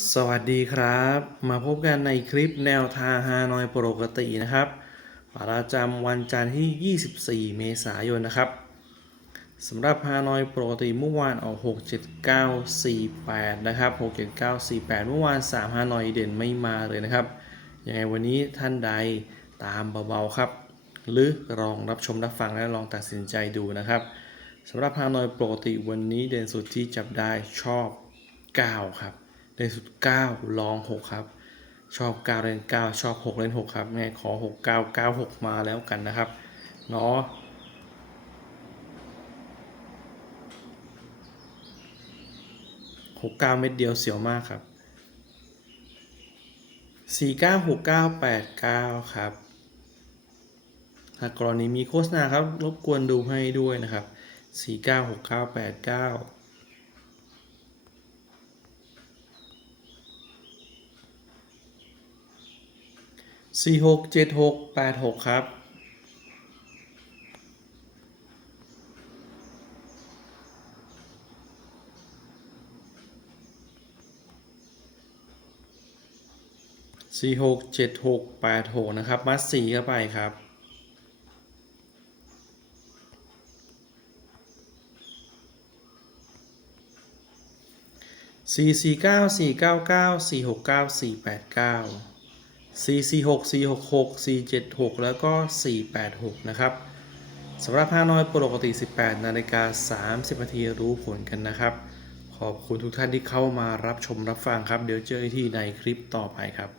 สวัสดีครับ มาพบกันในคลิปแนวทางฮานอยปกตินะครับประจำวันจันทร์ที่ 24 เมษายนนะครับสำหรับฮานอยปกติเมื่อวานออก 67948 นะครับ 67948 เมื่อวาน 3 ฮานอยเด่นไม่มาเลยนะครับ ยังไงวันนี้ท่านใดตามเบาๆครับ หรือลองรับชมรับฟังและลองตัดสินใจดูนะครับสำหรับฮานอยปกติวันนี้เด่นสุดที่จับได้ชอบ 9 ครับ เล่นสุดเก้าลองหกครับ ชอบเก้าเล่นเก้าชอบหกเล่นหกครับไงขอหกเก้าเก้าหกมาแล้วกันนะครับเนาะหกเก้าเม็ดเดียวเสียวมากครับสี่เก้าหกเก้าแปดเก้าครับหากกรณีมีโฆษณาครับ รบกวนดูให้ด้วยนะครับสี่เก้าหกเก้าแปดเก้า สี่หกเจ็ดหกแปดหกครับ สี่หกเจ็ดหกแปดหกนะครับ มัดสี่เข้าไปครับสี่สี่เก้าสี่เก้าเก้าสี่หกเก้าสี่แปดเก้า 4 4 6 4 6 6 4 7 6 แล้วก็ 4 8 6 นะครับสำหรับฮานอยปกติ 18 นาฬิกา 30 นาทีรู้ผลกันนะครับ ขอบคุณทุกท่านที่เข้ามารับชมรับฟังครับ เดี๋ยวเจอกันที่ในคลิปต่อไปครับ